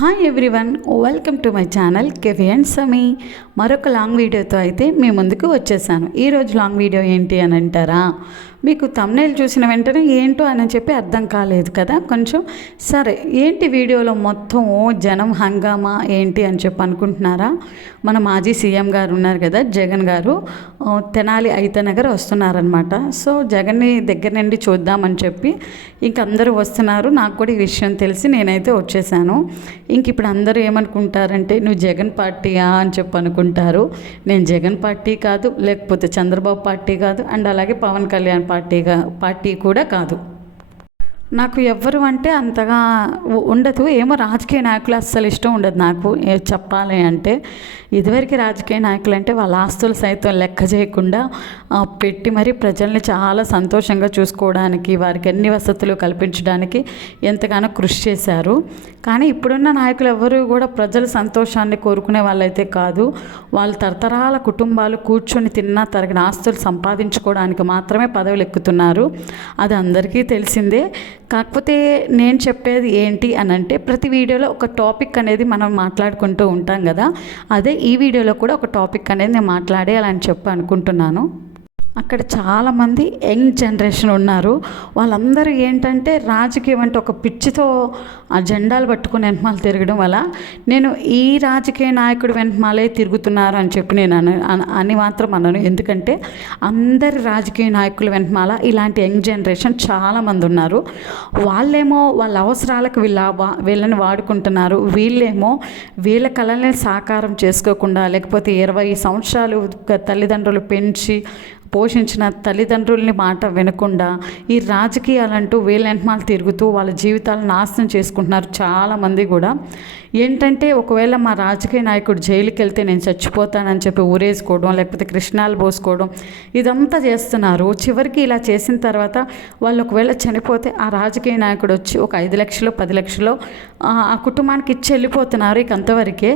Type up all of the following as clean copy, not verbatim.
Hi everyone, welcome to my channel Kefi and Sami. మరొక long వీడియోతో అయితే మీ ముందుకు వచ్చేసాను. ఈరోజు లాంగ్ వీడియో ఏంటి అని అంటారా? మీకు థంబ్నెయిల్ చూసిన వెంటనే ఏంటో అని చెప్పి అర్థం కాలేదు కదా కొంచెం. సరే, ఏంటి వీడియోలో మొత్తం జనం హంగామా ఏంటి అని చెప్పి అనుకుంటున్నారా? మన మాజీ సీఎం గారు ఉన్నారు కదా, జగన్ గారు, తెనాలి అయితనగర్ వస్తున్నారనమాట. సో జగన్ని దగ్గర నుండి చూద్దామని చెప్పి ఇంక అందరూ వస్తున్నారు. నాకు కూడా ఈ విషయం తెలిసి నేనైతే వచ్చేసాను. ఇంక ఇప్పుడు అందరూ ఏమనుకుంటారంటే, నువ్వు జగన్ పార్టీయా అని చెప్పి అనుకుంటారు. నేను జగన్ పార్టీ కాదు, లేకపోతే చంద్రబాబు పార్టీ కాదు, అండ్ అలాగే పవన్ కళ్యాణ్ పార్టీ కూడా కాదు. నాకు ఎవ్వరు అంటే అంతగా ఉండదు. ఏమో రాజకీయ నాయకులు అస్సలు ఇష్టం ఉండదు నాకు చెప్పాలి అంటే. ఇదివరకు రాజకీయ నాయకులు అంటే వాళ్ళ ఆస్తులు సైతం లెక్క చేయకుండా పెట్టి మరీ ప్రజల్ని చాలా సంతోషంగా చూసుకోవడానికి, వారికి అన్ని వసతులు కల్పించడానికి ఎంతగానో కృషి చేశారు. కానీ ఇప్పుడున్న నాయకులు ఎవరు కూడా ప్రజల సంతోషాన్ని కోరుకునే వాళ్ళైతే కాదు. వాళ్ళు తరతరాల కుటుంబాలు కూర్చొని తిన్నా తరగిన ఆస్తులు సంపాదించుకోవడానికి మాత్రమే పదవులు ఎక్కుతున్నారు. అది అందరికీ తెలిసిందే. కాకపోతే నేను చెప్పేది ఏంటి అని అంటే, ప్రతి వీడియోలో ఒక టాపిక్ అనేది మనం మాట్లాడుకుంటూ ఉంటాం కదా, అదే ఈ వీడియోలో కూడా ఒక టాపిక్ అనేది నేను మాట్లాడేయాలని చెప్పి అనుకుంటున్నాను. అక్కడ చాలామంది యంగ్ జనరేషన్ ఉన్నారు. వాళ్ళందరూ ఏంటంటే రాజకీయం అంటే ఒక పిచ్చితో ఆ జెండాలు పట్టుకుని వెనమాల తిరగడం వల్ల నేను ఈ రాజకీయ నాయకుడు వెనమాలే తిరుగుతున్నారు అని చెప్పి నేను అని మాత్రం అన్నాను. ఎందుకంటే అందరి రాజకీయ నాయకుల వెనమాల ఇలాంటి యంగ్ జనరేషన్ చాలామంది ఉన్నారు. వాళ్ళేమో వాళ్ళ అవసరాలకు వీళ్ళని వాడుకుంటున్నారు. వీళ్ళేమో వీళ్ళ కళల్ని సాకారం చేసుకోకుండా, లేకపోతే 20 సంవత్సరాలు తల్లిదండ్రులు పెంచి పోషించిన తల్లిదండ్రుల్ని మాట వినకుండా ఈ రాజకీయాలంటూ వీళ్ళ వెనమాల తిరుగుతూ వాళ్ళ జీవితాలను నాశనం చేసుకుంటున్నారు చాలామంది కూడా. ఏంటంటే, ఒకవేళ మా రాజకీయ నాయకుడు జైలుకి వెళ్తే నేను చచ్చిపోతానని చెప్పి ఊరేసుకోవడం, లేకపోతే కృష్ణాలు పోసుకోవడం, ఇదంతా చేస్తున్నారు. చివరికి ఇలా చేసిన తర్వాత వాళ్ళు ఒకవేళ చనిపోతే ఆ రాజకీయ నాయకుడు వచ్చి ఒక 5 లక్షలు 10 లక్షలు ఆ కుటుంబానికి ఇచ్చి వెళ్ళిపోతున్నారు. ఇక అంతవరకే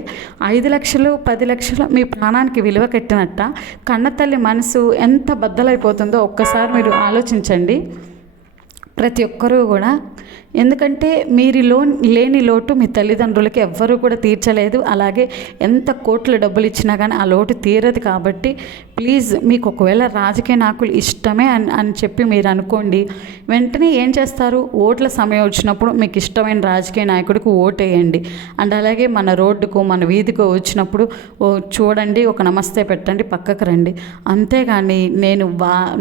5 లక్షలు 10 లక్షలు మీ ప్రాణానికి విలువ కట్టినట్ట. కన్నతల్లి మనసు ఎంత బద్దలైపోతుందో ఒక్కసారి మీరు ఆలోచించండి ప్రతి ఒక్కరూ కూడా. ఎందుకంటే మీరు లేని లోటు మీ తల్లిదండ్రులకి ఎవ్వరూ కూడా తీర్చలేదు. అలాగే ఎంత కోట్ల డబ్బులు ఇచ్చినా కానీ ఆ లోటు తీరదు. కాబట్టి ప్లీజ్, మీకు ఒకవేళ రాజకీయ నాయకులు ఇష్టమే అని చెప్పి మీరు అనుకోండి, వెంటనే ఏం చేస్తారు, ఓట్ల సమయం వచ్చినప్పుడు మీకు ఇష్టమైన రాజకీయ నాయకుడికి ఓటేయండి. అండ్ అలాగే మన రోడ్డుకు మన వీధికో వచ్చినప్పుడు చూడండి, ఒక నమస్తే పెట్టండి, పక్కకు రండి. అంతేగాని నేను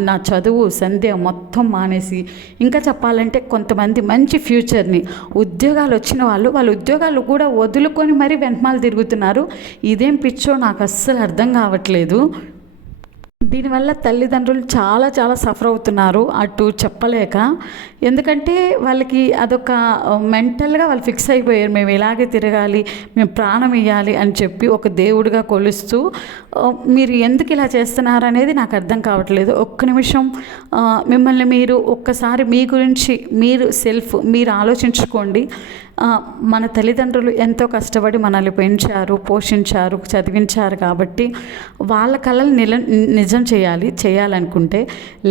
నా చదువు సంధ్య మొత్తం మానేసి, ఇంకా చెప్పాలంటే కొంతమంది మంచి ఫ్యూచర్ని, ఉద్యోగాలు వచ్చిన వాళ్ళ ఉద్యోగాలు కూడా వదులుకొని మరీ వెనమాల తిరుగుతున్నారు. ఇదేం పిచ్చో నాకు అస్సలు అర్థం కావట్లేదు. దీనివల్ల తల్లిదండ్రులు చాలా చాలా సఫర్ అవుతున్నారు అటు చెప్పలేక. ఎందుకంటే వాళ్ళకి అదొక మెంటల్గా వాళ్ళు ఫిక్స్ అయిపోయారు, మేము ఇలాగే తిరగాలి, మేము ప్రాణం ఇవ్వాలి అని చెప్పి ఒక దేవుడిగా కొలుస్తూ. మీరు ఎందుకు ఇలా చేస్తున్నారు అనేది నాకు అర్థం కావట్లేదు. ఒక్క నిమిషం మిమ్మల్ని మీరు ఒక్కసారి మీ గురించి మీరు ఆలోచించుకోండి. మన తల్లిదండ్రులు ఎంతో కష్టపడి మనల్ని పెంచారు, పోషించారు, చదివించారు. కాబట్టి వాళ్ళ కళలు నిజం చేయాలనుకుంటే,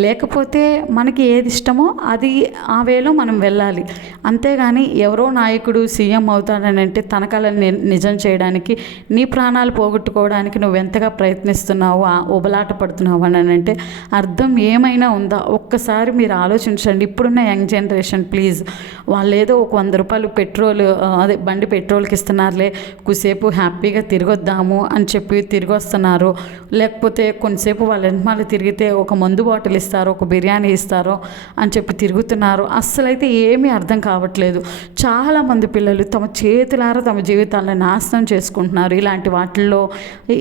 లేకపోతే మనకి ఏది ఇష్టమో అది ఆ వేలో మనం వెళ్ళాలి. అంతేగాని ఎవరో నాయకుడు సీఎం అవుతాడని అంటే తన కళని నిజం చేయడానికి, నీ ప్రాణాలు పోగొట్టుకోవడానికి నువ్వు ఎంతగా ప్రయత్నిస్తున్నావు, ఉబలాట పడుతున్నావు అని అంటే అర్థం ఏమైనా ఉందా? ఒక్కసారి మీరు ఆలోచించండి. ఇప్పుడున్న యంగ్ జనరేషన్ ప్లీజ్, వాళ్ళు ఏదో ఒక 100 రూపాయలు బండి పెట్రోల్కి ఇస్తున్నారులే, కొద్దిసేపు హ్యాపీగా తిరిగొద్దాము అని చెప్పి తిరిగి వస్తున్నారు. లేకపోతే కొంతసేపు వాళ్ళ వెనమాల తిరిగితే ఒక మందు బాటిల్ ఇస్తారో, ఒక బిర్యానీ ఇస్తారో అని చెప్పి తిరుగుతున్నారు. అస్సలైతే ఏమీ అర్థం కావట్లేదు. చాలామంది పిల్లలు తమ చేతులారా తమ జీవితాలను నాశనం చేసుకుంటున్నారు ఇలాంటి వాటిల్లో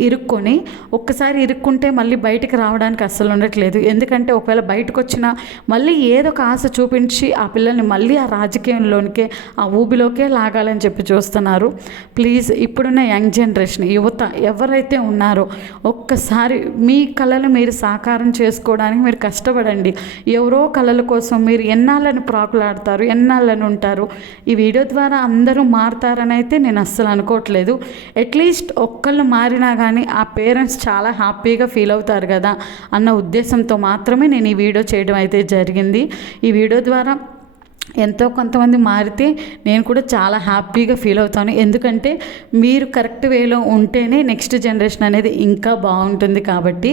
ఇరుక్కొని. ఒక్కసారి ఇరుక్కుంటే మళ్ళీ బయటికి రావడానికి అస్సలు ఉండట్లేదు. ఎందుకంటే ఒకవేళ బయటకు వచ్చినా మళ్ళీ ఏదో ఒక ఆశ చూపించి ఆ పిల్లల్ని మళ్ళీ ఆ రాజకీయంలోనికే, ఆ ఊబిలోకే లాగాలని చెప్పి చూస్తున్నారు. ప్లీజ్, ఇప్పుడున్న యంగ్ జనరేషన్ యువత ఎవరైతే ఉన్నారో ఒక్కసారి మీ కళలు మీరు సాకారం చేసుకోవడానికి మీరు కష్టపడండి. ఎవరో కళల కోసం మీరు ఎన్నాళ్ళని ప్రాకులాడతారు, ఎన్నాళ్ళని ఉంటారు. ఈ వీడియో ద్వారా అందరూ మారుతారని అయితే నేను అస్సలు అనుకోవట్లేదు. అట్లీస్ట్ ఒక్కళ్ళు మారినా కానీ ఆ పేరెంట్స్ చాలా హ్యాపీగా ఫీల్ అవుతారు కదా అన్న ఉద్దేశంతో మాత్రమే నేను ఈ వీడియో చేయడం అయితే జరిగింది. ఈ వీడియో ద్వారా ఎంతో కొంతమంది మారితే నేను కూడా చాలా హ్యాపీగా ఫీల్ అవుతాను. ఎందుకంటే మీరు కరెక్ట్ వేలో ఉంటేనే నెక్స్ట్ జనరేషన్ అనేది ఇంకా బాగుంటుంది కాబట్టి.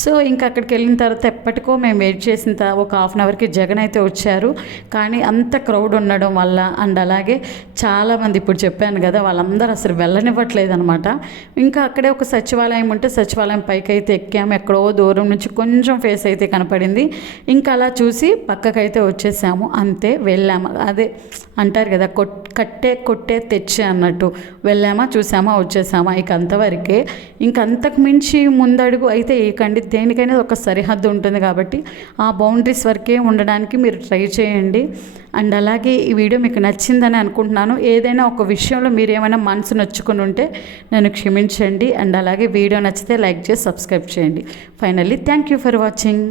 సో ఇంకా అక్కడికి వెళ్ళిన తర్వాత ఎప్పటికో మేము వెయిట్ చేసిన ఒక హాఫ్ అన్ అవర్కి జగన్ అయితే వచ్చారు. కానీ అంత క్రౌడ్ ఉండడం వల్ల అండ్ అలాగే చాలామంది ఇప్పుడు చెప్పాను కదా, వాళ్ళందరూ అసలు వెళ్ళనివ్వట్లేదు అనమాట. ఇంకా అక్కడే ఒక సచివాలయం ఉంటే సచివాలయం పైకి అయితే ఎక్కాము. ఎక్కడో దూరం నుంచి కొంచెం ఫేస్ అయితే కనపడింది. ఇంకా అలా చూసి పక్కకైతే వచ్చేసాము, అంతే. వెళ్ళామా, అదే అంటారు కదా, కట్టే కొట్టే తెచ్చే అన్నట్టు. వెళ్ళామా, చూసామా, వచ్చేసామా, ఇక అంతవరకే. ఇంక అంతకు మించి ముందడుగు అయితే వేయకండి. దేనికైనా ఒక సరిహద్దు ఉంటుంది కాబట్టి ఆ బౌండరీస్ వరకే ఉండడానికి మీరు ట్రై చేయండి. అండ్ అలాగే ఈ వీడియో మీకు నచ్చిందని అనుకుంటున్నాను. ఏదైనా ఒక విషయంలో మీరు ఏమైనా మనసు నొచ్చుకుని ఉంటే నన్ను క్షమించండి. అండ్ అలాగే వీడియో నచ్చితే లైక్ చేసి సబ్స్క్రైబ్ చేయండి. Finally thank you for watching.